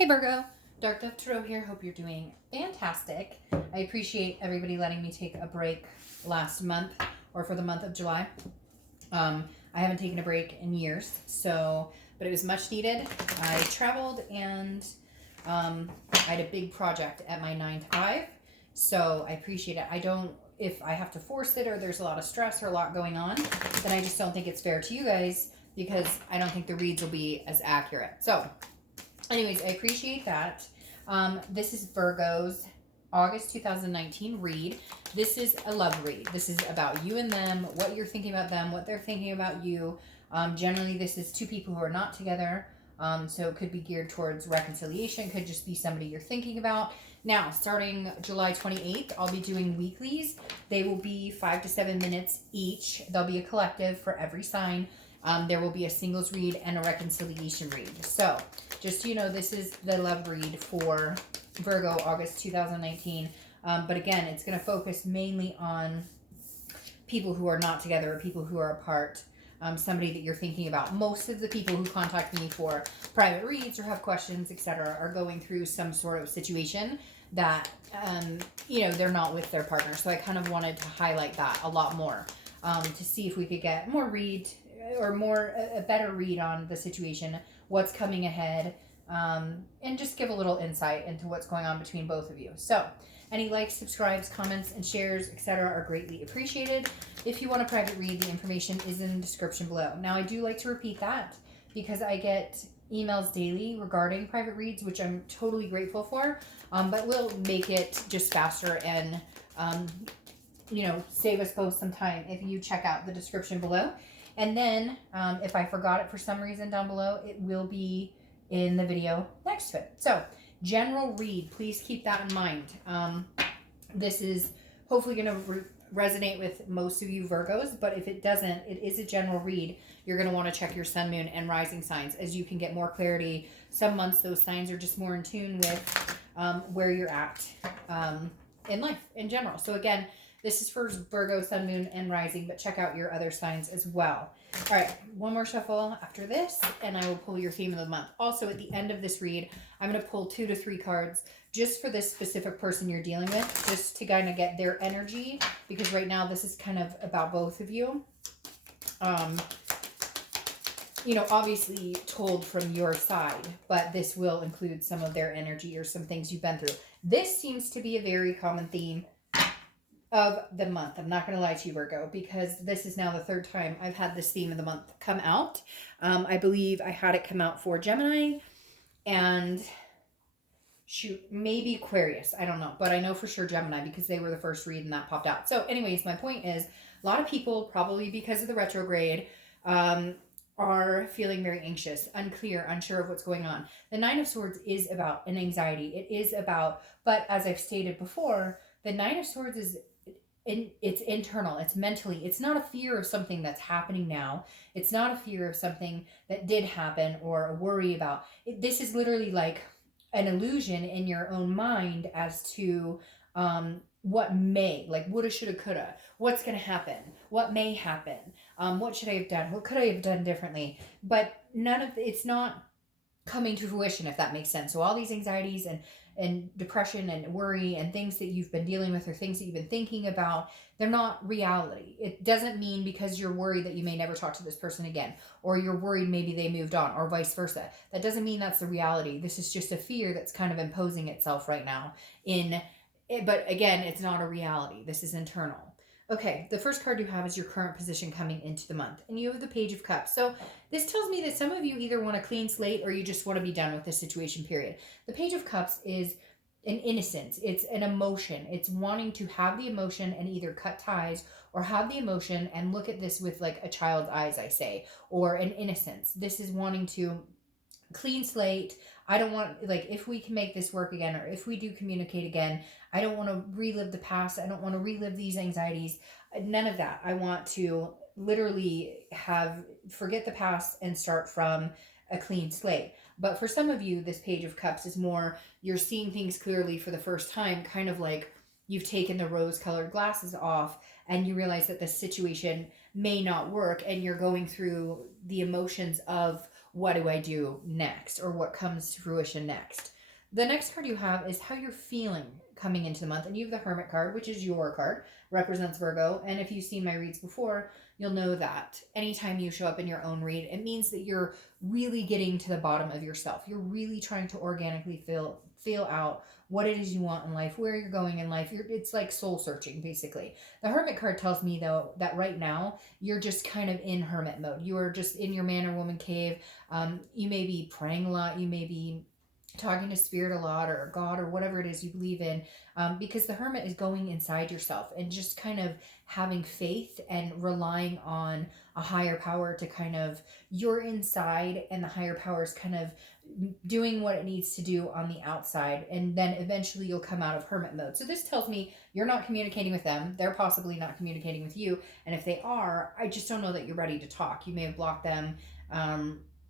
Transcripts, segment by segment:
Hey Virgo, Dark Dove Tarot here. Hope you're doing fantastic. I appreciate everybody letting me take a break last month or for the month of July. I haven't taken a break in years, but it was much needed. I traveled and I had a big project at my 9 to 5, so I appreciate it. If I have to force it or there's a lot of stress or a lot going on, then I just don't think it's fair to you guys because I don't think the reads will be as accurate. So anyways, I appreciate that. This is Virgo's August 2019 read. This is a love read. This is about you and them, what you're thinking about them, what they're thinking about you. Generally, this is two people who are not together. So it could be geared towards reconciliation. Could just be somebody you're thinking about. Now, starting July 28th, I'll be doing weeklies. They will be 5 to 7 minutes each. There'll be a collective for every sign. There will be a singles read and a reconciliation read. So, just so you know, this is the love read for Virgo, August 2019. But again, it's going to focus mainly on people who are not together or people who are apart. Somebody that you're thinking about. Most of the people who contact me for private reads or have questions, etc., are going through some sort of situation that, they're not with their partner. So I kind of wanted to highlight that a lot more to see if we could get more read or a better read on the situation, what's coming ahead, and just give a little insight into what's going on between both of you. So any likes, subscribes, comments, and shares, etc. are greatly appreciated. If you want a private read, the information is in the description below. Now, I do like to repeat that because I get emails daily regarding private reads, which I'm totally grateful for, but we'll make it just faster and, save us both some time if you check out the description below. And then if I forgot it for some reason down below, it will be in the video next to it. So general read, please keep that in mind. This is hopefully going to resonate with most of you Virgos, but if it doesn't, it is a general read. You're going to want to check your sun, moon, and rising signs as you can get more clarity. Some months those signs are just more in tune with where you're at in life in general. So again, this is for Virgo, sun, moon, and rising, but check out your other signs as well. All right, one more shuffle after this, and I will pull your theme of the month. Also, at the end of this read, I'm going to pull 2 to 3 cards just for this specific person you're dealing with, just to kind of get their energy, because right now this is kind of about both of you. Obviously told from your side, but this will include some of their energy or some things you've been through. This seems to be a very common theme of the month. I'm not going to lie to you, Virgo, because this is now the 3rd time I've had this theme of the month come out. I believe I had it come out for Gemini and maybe Aquarius. I don't know, but I know for sure Gemini because they were the first read and that popped out. So anyways, my point is a lot of people, probably because of the retrograde, are feeling very anxious, unclear, unsure of what's going on. The 9 of Swords is about an anxiety. It is about, but as I've stated before, the 9 of Swords is it's internal, it's mentally. It's not a fear of something that's happening now. It's not a fear of something that did happen or a worry about. This is literally like an illusion in your own mind as to what may, like woulda, shoulda, coulda, what's going to happen, what may happen, what should I have done, what could I have done differently, but it's not coming to fruition, if that makes sense. So all these anxieties and depression and worry and things that you've been dealing with or things that you've been thinking about, they're not reality. It doesn't mean because you're worried that you may never talk to this person again, or you're worried maybe they moved on, or vice versa. That doesn't mean that's the reality. This is just a fear that's kind of imposing itself right now but again, it's not a reality. This is internal. Okay, the first card you have is your current position coming into the month. And you have the Page of Cups. So this tells me that some of you either want a clean slate or you just want to be done with this situation, period. The Page of Cups is an innocence. It's an emotion. It's wanting to have the emotion and either cut ties or have the emotion and look at this with like a child's eyes, I say, or an innocence. This is wanting to clean slate. I don't want, like, if we can make this work again, or if we do communicate again, I don't want to relive the past. I don't want to relive these anxieties. None of that. I want to literally forget the past and start from a clean slate. But for some of you, this Page of Cups is more, you're seeing things clearly for the first time, kind of like you've taken the rose-colored glasses off and you realize that the situation may not work, and you're going through the emotions of what do I do next, or what comes to fruition next. The next card you have is how you're feeling coming into the month. And you have the Hermit card, which is your card, represents Virgo. And if you've seen my reads before, you'll know that anytime you show up in your own read, it means that you're really getting to the bottom of yourself. You're really trying to organically feel out what it is you want in life, where you're going in life. It's like soul searching, basically. The Hermit card tells me, though, that right now you're just kind of in hermit mode. You are just in your man or woman cave. You may be praying a lot. You may be talking to spirit a lot, or God, or whatever it is you believe in, because the hermit is going inside yourself and just kind of having faith and relying on a higher power to kind of, you're inside and the higher power is kind of doing what it needs to do on the outside, and then eventually you'll come out of hermit mode. So this tells me you're not communicating with them, they're possibly not communicating with you, and if they are, I just don't know that you're ready to talk. You may have blocked them,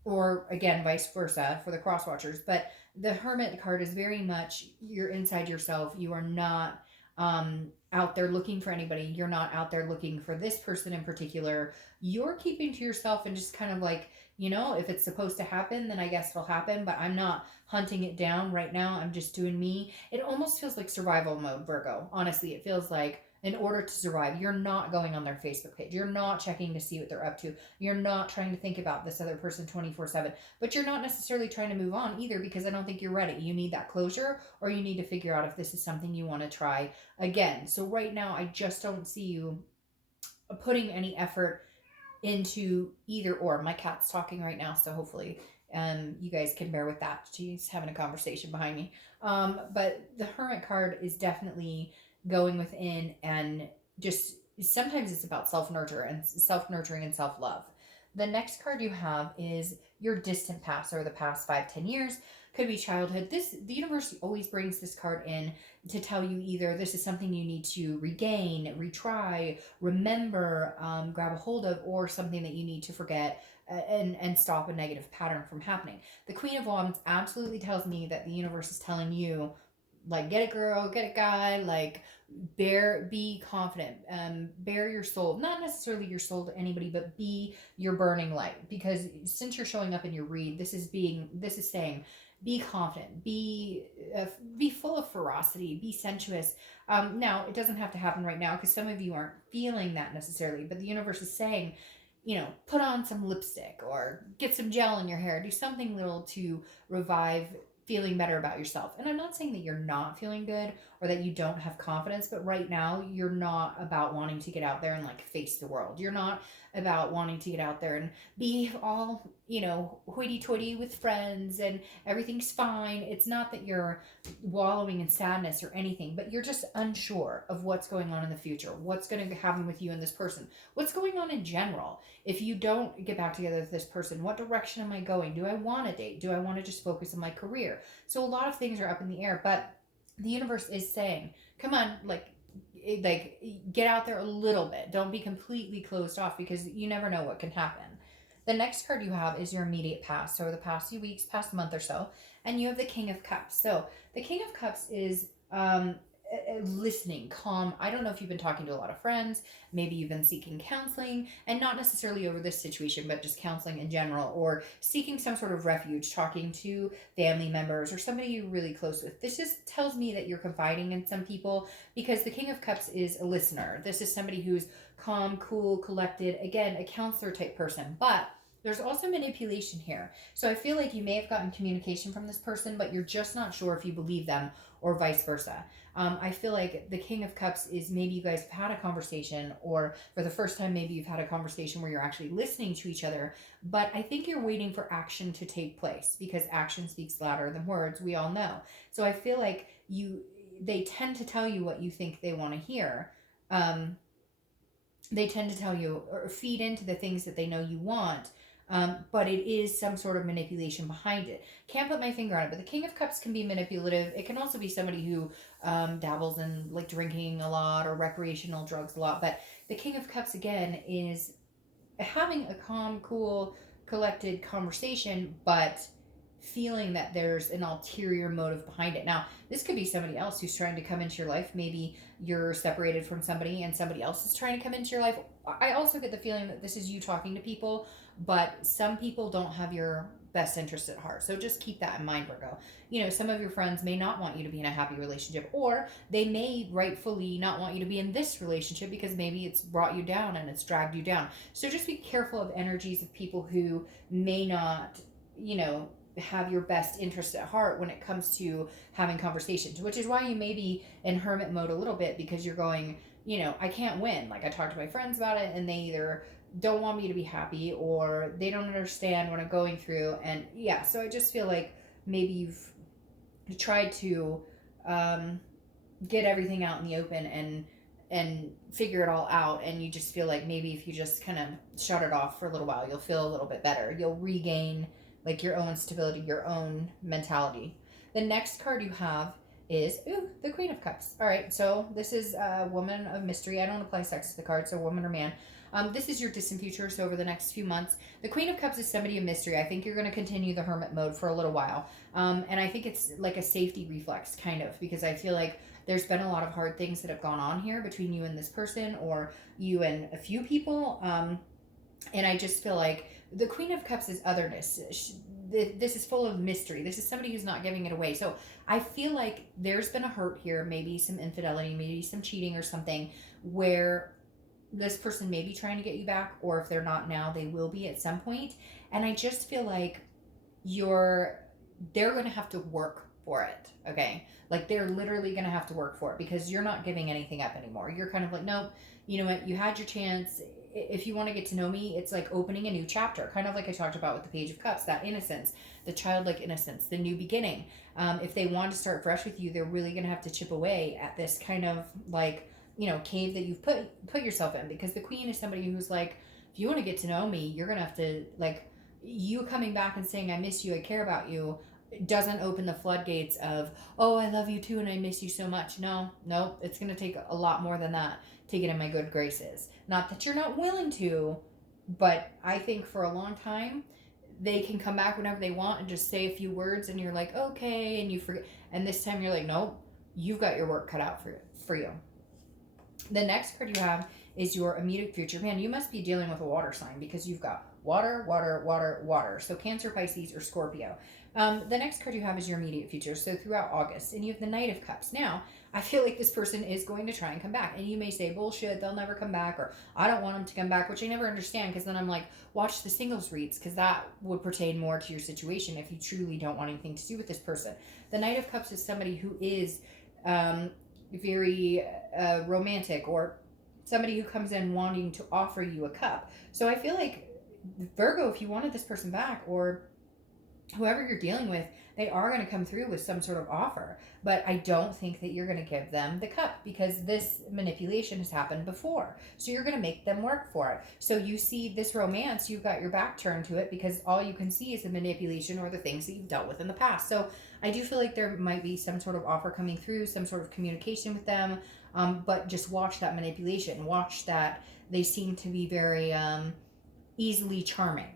or again vice versa for the cross watchers. But the hermit card is very much, you're inside yourself. You are not out there looking for anybody. You're not out there looking for this person in particular. You're keeping to yourself and just kind of like, if it's supposed to happen, then I guess it'll happen, but I'm not hunting it down right now. I'm just doing me. It almost feels like survival mode, Virgo. Honestly, it feels like, in order to survive, you're not going on their Facebook page. You're not checking to see what they're up to. You're not trying to think about this other person 24/7. But you're not necessarily trying to move on either, because I don't think you're ready. You need that closure, or you need to figure out if this is something you want to try again. So right now, I just don't see you putting any effort into either or. My cat's talking right now, so hopefully you guys can bear with that. She's having a conversation behind me. But the Hermit card is definitely going within, and just sometimes it's about self-nurturing and self-love. The next card you have is your distant past, or the past 5-10 years. Could be childhood. The universe always brings this card in to tell you either this is something you need to regain, retry, remember, grab a hold of, or something that you need to forget, and stop a negative pattern from happening. The Queen of Wands absolutely tells me that the universe is telling you, like, get it, girl, get it, guy, like, be confident, bare your soul, not necessarily your soul to anybody, but be your burning light. Because since you're showing up in your read, this is saying, be confident, be full of ferocity, be sensuous. Now, it doesn't have to happen right now, because some of you aren't feeling that necessarily, but the universe is saying, put on some lipstick, or get some gel in your hair, do something little to revive feeling better about yourself. And I'm not saying that you're not feeling good, or that you don't have confidence, but right now you're not about wanting to get out there and like face the world. You're not about wanting to get out there and be all, hoity-toity with friends and everything's fine. It's not that you're wallowing in sadness or anything, but you're just unsure of what's going on in the future, what's going to happen with you and this person, what's going on in general. If you don't get back together with this person, what direction am I going? Do I want to date? Do I want to just focus on my career? So a lot of things are up in the air, but the universe is saying, come on, like get out there a little bit. Don't be completely closed off, because you never know what can happen. The next card you have is your immediate past, so the past few weeks, past month or so, and you have the King of Cups. So the King of Cups is listening, calm. I don't know if you've been talking to a lot of friends. Maybe you've been seeking counseling, and not necessarily over this situation, but just counseling in general, or seeking some sort of refuge, talking to family members or somebody you're really close with. This just tells me that you're confiding in some people, because the King of Cups is a listener. This is somebody who's calm, cool, collected. Again, a counselor type person, but there's also manipulation here. So I feel like you may have gotten communication from this person, but you're just not sure if you believe them, or vice versa. I feel like the King of Cups is, maybe you guys have had a conversation, or for the first time, maybe you've had a conversation where you're actually listening to each other, but I think you're waiting for action to take place, because action speaks louder than words, we all know. So I feel like they tend to tell you what you think they want to hear. They tend to tell you, or feed into the things that they know you want. But it is some sort of manipulation behind it. Can't put my finger on it, but the King of Cups can be manipulative. It can also be somebody who dabbles in like drinking a lot, or recreational drugs a lot. But the King of Cups, again, is having a calm, cool, collected conversation, but feeling that there's an ulterior motive behind it. Now, this could be somebody else who's trying to come into your life. Maybe you're separated from somebody and somebody else is trying to come into your life. I also get the feeling that this is you talking to people, but some people don't have your best interest at heart. So just keep that in mind, Virgo. Some of your friends may not want you to be in a happy relationship, or they may rightfully not want you to be in this relationship because maybe it's brought you down and it's dragged you down. So just be careful of energies of people who may not, have your best interest at heart when it comes to having conversations, which is why you may be in hermit mode a little bit, because you're going, I can't win. Like, I talked to my friends about it and they either don't want me to be happy or they don't understand what I'm going through. And yeah, so I just feel like maybe you've tried to get everything out in the open and figure it all out, and you just feel like maybe if you just kind of shut it off for a little while, you'll feel a little bit better. You'll regain like your own stability, your own mentality. The next card you have is the Queen of Cups. All right, so this is a woman of mystery. I don't apply sex to the card, so woman or man. This is your distant future, so over the next few months. The Queen of Cups is somebody of mystery. I think you're going to continue the hermit mode for a little while. And I think it's like a safety reflex, kind of, because I feel like there's been a lot of hard things that have gone on here between you and this person, or you and a few people. And I just feel like the Queen of Cups is otherness. This is full of mystery. This is somebody who's not giving it away. So I feel like there's been a hurt here, maybe some infidelity, maybe some cheating or something, where this person may be trying to get you back, or if they're not now, they will be at some point. And I just feel like they're going to have to work for it. Okay. Like, they're literally going to have to work for it, because you're not giving anything up anymore. You're kind of like, nope, you know what? You had your chance. If you want to get to know me, it's like opening a new chapter, kind of like I talked about with the Page of Cups, that innocence, the childlike innocence, the new beginning. If they want to start fresh with you, they're really going to have to chip away at this kind of like, cave that you've put yourself in, because the Queen is somebody who's like, if you want to get to know me, you're going to have to, like, you coming back and saying, I miss you, I care about you, doesn't open the floodgates of, oh, I love you too and I miss you so much. No, it's going to take a lot more than that to get in my good graces. Not that you're not willing to, but I think for a long time, they can come back whenever they want and just say a few words and you're like, okay, and you forget. And this time you're like, nope, you've got your work cut out for you. The next card you have is your immediate future. Man, you must be dealing with a water sign, because you've got water, water, water, water. So Cancer, Pisces, or Scorpio. The next card you have is your immediate future. So throughout August, and you have the Knight of Cups. Now, I feel like this person is going to try and come back. And you may say, bullshit, they'll never come back, or I don't want them to come back, which I never understand, because then I'm like, watch the singles reads, because that would pertain more to your situation if you truly don't want anything to do with this person. The Knight of Cups is somebody who is very romantic, or somebody who comes in wanting to offer you a cup. So I feel like, Virgo, if you wanted this person back, or whoever you're dealing with, they are going to come through with some sort of offer. But I don't think that you're going to give them the cup, because this manipulation has happened before. So you're going to make them work for it. So you see this romance, you've got your back turned to it, because all you can see is the manipulation or the things that you've dealt with in the past. So I do feel like there might be some sort of offer coming through, some sort of communication with them. But just watch that manipulation. Watch that they seem to be very easily charming.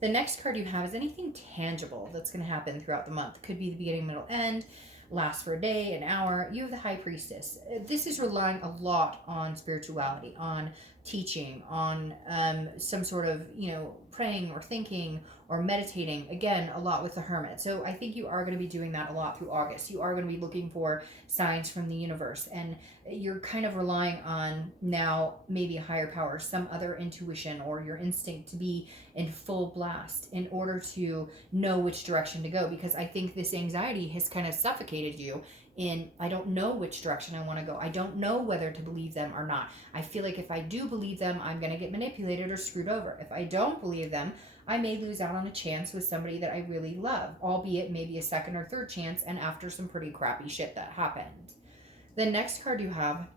The next card you have is anything tangible that's going to happen throughout the month. Could be the beginning, middle, end, last for a day, an hour. You have the High Priestess. This is relying a lot on spirituality, on teaching, on some sort of, praying or thinking or meditating. Again, a lot with the Hermit. So I think you are going to be doing that a lot through August. You are going to be looking for signs from the universe, and you're kind of relying on now maybe a higher power, some other intuition or your instinct to be in full blast in order to know which direction to go, because I think this anxiety has kind of suffocated you in, I don't know which direction I want to go. I don't know whether to believe them or not. I feel like if I do believe them, I'm going to get manipulated or screwed over. If I don't believe them, I may lose out on a chance with somebody that I really love, albeit maybe a second or third chance, and after some pretty crappy shit that happened. The next card you have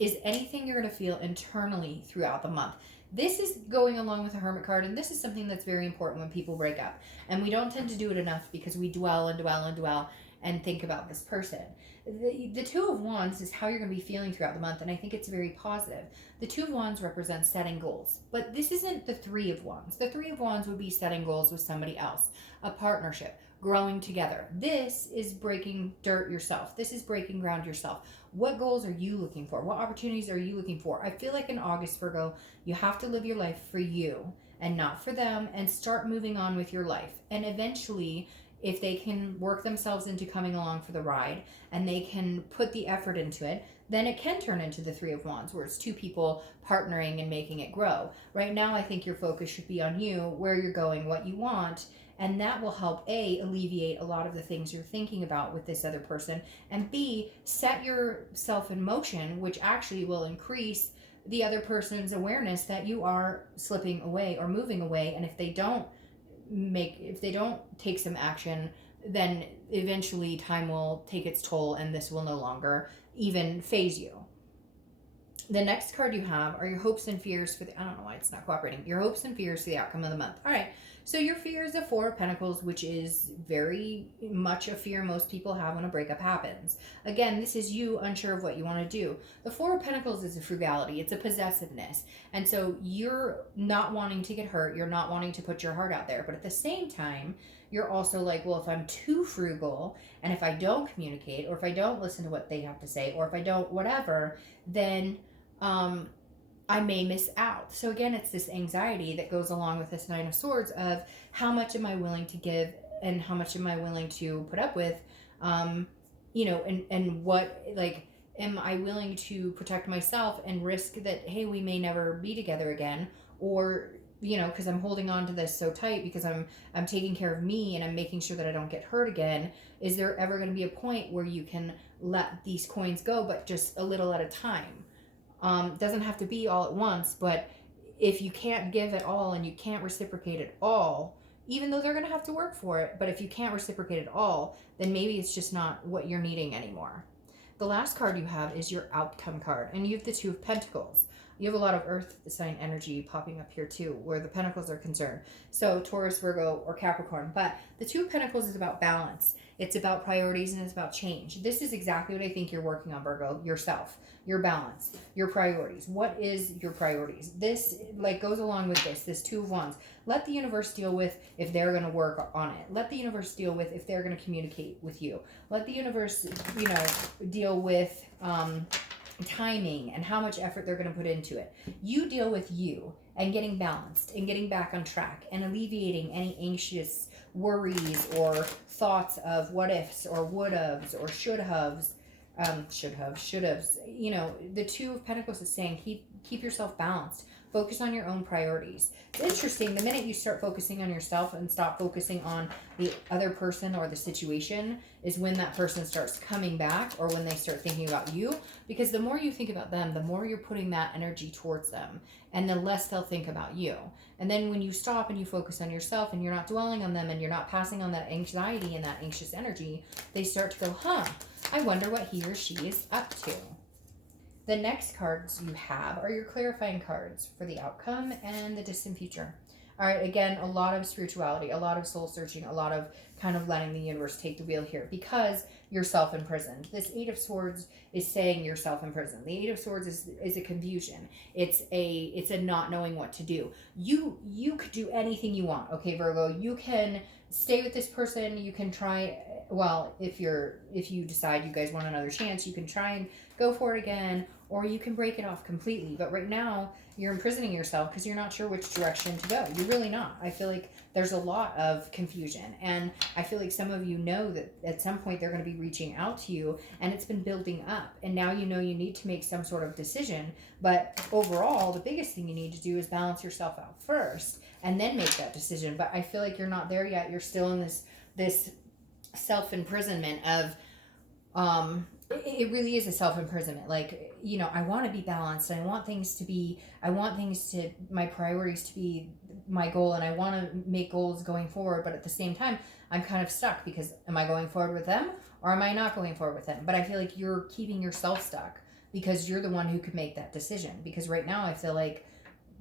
is anything you're going to feel internally throughout the month. This is going along with the Hermit card, and this is something that's very important when people break up. And we don't tend to do it enough because we dwell and dwell and dwell and think about this person. The Two of Wands is how you're going to be feeling throughout the month, and I think it's very positive. The Two of Wands represents setting goals, but this isn't the Three of Wands. The Three of Wands would be setting goals with somebody else, a partnership, growing together. This is breaking dirt yourself. This is breaking ground yourself. What goals are you looking for? What opportunities are you looking for? I feel like in August, Virgo, you have to live your life for you and not for them, and start moving on with your life. And eventually, if they can work themselves into coming along for the ride and they can put the effort into it, then it can turn into the Three of Wands, where it's two people partnering and making it grow. Right now, I think your focus should be on you, where you're going, what you want, and that will help A, alleviate a lot of the things you're thinking about with this other person, and B, set yourself in motion, which actually will increase the other person's awareness that you are slipping away or moving away. And if they don't take some action, then eventually time will take its toll and this will no longer even phase you. The next card you have are your hopes and fears for the, I don't know why it's not cooperating, your hopes and fears for the outcome of the month. All right, so your fear is the Four of Pentacles, which is very much a fear most people have when a breakup happens. Again, this is you unsure of what you want to do. The Four of Pentacles is a frugality, it's a possessiveness. And so you're not wanting to get hurt, you're not wanting to put your heart out there, but at the same time, you're also like, well, if I'm too frugal and if I don't communicate, or if I don't listen to what they have to say, or if I don't whatever, then I may miss out. So again, it's this anxiety that goes along with this Nine of Swords of how much am I willing to give and how much am I willing to put up with, and what, like, am I willing to protect myself and risk that, hey, we may never be together again, or, because I'm holding on to this so tight because I'm taking care of me and I'm making sure that I don't get hurt again. Is there ever going to be a point where you can let these coins go, but just a little at a time? Doesn't have to be all at once, but if you can't give at all and you can't reciprocate at all, even though they're going to have to work for it, but if you can't reciprocate at all, then maybe it's just not what you're needing anymore. The last card you have is your outcome card, and you have the Two of Pentacles. You have a lot of earth sign energy popping up here too, where the pentacles are concerned. So Taurus, Virgo, or Capricorn. But the Two of Pentacles is about balance. It's about priorities and it's about change. This is exactly what I think you're working on, Virgo. Yourself, your balance, your priorities. What is your priorities? This goes along with this Two of Wands. Let the universe deal with if they're going to work on it. Let the universe deal with if they're going to communicate with you. Let the universe, deal with timing and how much effort they're going to put into it. You deal with you and getting balanced and getting back on track and alleviating any anxious worries or thoughts of what ifs or would haves or should haves. The Two of Pentacles is saying keep yourself balanced. Focus on your own priorities. It's interesting, the minute you start focusing on yourself and stop focusing on the other person or the situation is when that person starts coming back, or when they start thinking about you. Because the more you think about them, the more you're putting that energy towards them, and the less they'll think about you. And then when you stop and you focus on yourself and you're not dwelling on them and you're not passing on that anxiety and that anxious energy, they start to go, I wonder what he or she is up to. The next cards you have are your clarifying cards for the outcome and the distant future. All right, again, a lot of spirituality, a lot of soul searching, a lot of kind of letting the universe take the wheel here because you're self-imprisoned. This Eight of Swords is saying you're self-imprisoned. The Eight of Swords is a confusion. It's a not knowing what to do. You could do anything you want, okay, Virgo? You can stay with this person. You can try, well, if you decide you guys want another chance, you can try and go for it again, or you can break it off completely. But right now, you're imprisoning yourself because you're not sure which direction to go. You're really not. I feel like there's a lot of confusion. And I feel like some of you know that at some point they're going to be reaching out to you, and it's been building up. And now you know you need to make some sort of decision. But overall, the biggest thing you need to do is balance yourself out first and then make that decision. But I feel like you're not there yet. You're still in this self-imprisonment of it really is a self-imprisonment. Like, I want to be balanced. I want my priorities to be my goal, and I want to make goals going forward. But at the same time, I'm kind of stuck because am I going forward with them or am I not going forward with them? But I feel like you're keeping yourself stuck because you're the one who could make that decision. Because right now I feel like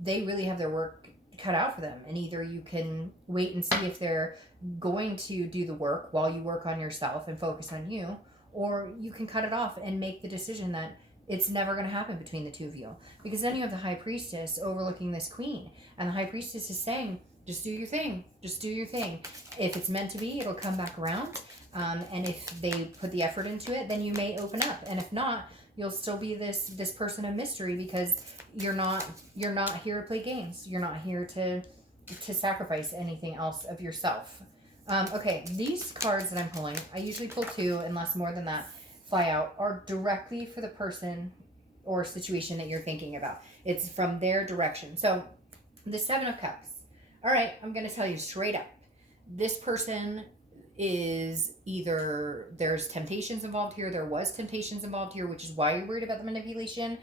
they really have their work cut out for them. And either you can wait and see if they're going to do the work while you work on yourself and focus on you, or you can cut it off and make the decision that it's never going to happen between the two of you. Because then you have the High Priestess overlooking this Queen. And the High Priestess is saying, Just do your thing. Just do your thing. If it's meant to be, it'll come back around. And if they put the effort into it, then you may open up. And if not, you'll still be this person of mystery, because you're not here to play games. You're not here to sacrifice anything else of yourself. Okay, these cards that I'm pulling, I usually pull 2 unless more than that fly out, are directly for the person or situation that you're thinking about. It's from their direction. So the 7 of Cups. All right, I'm going to tell you straight up. This person is either there's temptations involved here, there was temptations involved here, which is why you're worried about the manipulation,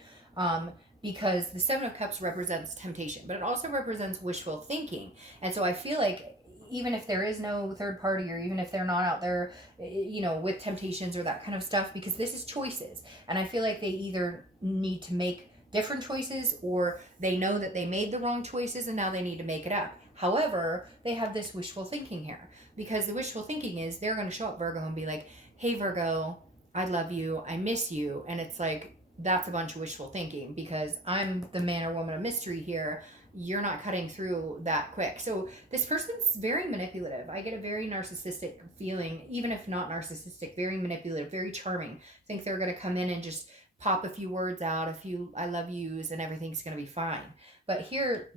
because the 7 of Cups represents temptation, but it also represents wishful thinking. And so I feel like even if there is no third party, or even if they're not out there, with temptations or that kind of stuff, because this is choices. And I feel like they either need to make different choices, or they know that they made the wrong choices and now they need to make it up. However, they have this wishful thinking here, because the wishful thinking is they're going to show up, Virgo, and be like, hey, Virgo, I love you. I miss you. And it's like, that's a bunch of wishful thinking, because I'm the man or woman of mystery here. You're not cutting through that quick. So this person's very manipulative. I get a very narcissistic feeling, even if not narcissistic, very manipulative, very charming. I think they're going to come in and just pop a few words out, a few I love yous, and everything's going to be fine. But here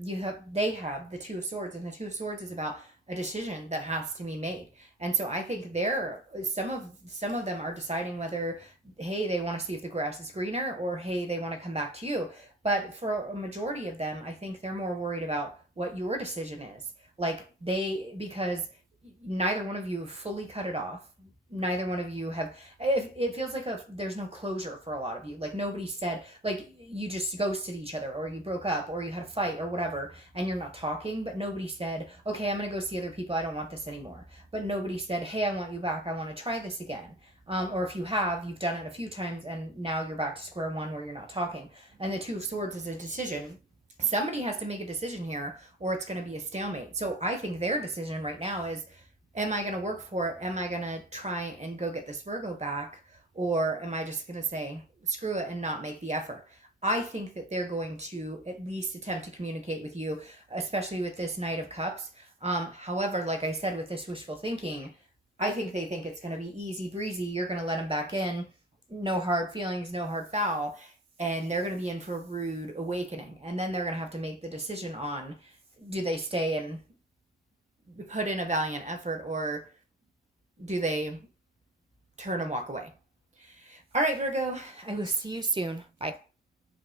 they have the 2 of Swords, and the 2 of Swords is about a decision that has to be made. And so I think some of them are deciding whether, hey, they want to see if the grass is greener, or hey, they want to come back to you. But for a majority of them, I think they're more worried about what your decision is. Because neither one of you have fully cut it off. Neither one of you have, it feels like there's no closure for a lot of you. Like nobody said, like you just ghosted each other, or you broke up, or you had a fight or whatever, and you're not talking, but nobody said, okay, I'm going to go see other people. I don't want this anymore. But nobody said, hey, I want you back. I want to try this again. Or if you have, you've done it a few times and now you're back to square one where you're not talking. And the 2 of Swords is a decision. Somebody has to make a decision here, or it's going to be a stalemate. So I think their decision right now is, am I going to work for it? Am I going to try and go get this Virgo back? Or am I just going to say, screw it, and not make the effort? I think that they're going to at least attempt to communicate with you, especially with this Knight of Cups. However, like I said, with this wishful thinking, I think they think it's going to be easy breezy. You're going to let them back in. No hard feelings, no hard foul. And they're going to be in for a rude awakening. And then they're going to have to make the decision on, do they stay and put in a valiant effort, or do they turn and walk away? All right, Virgo, I will see you soon. Bye.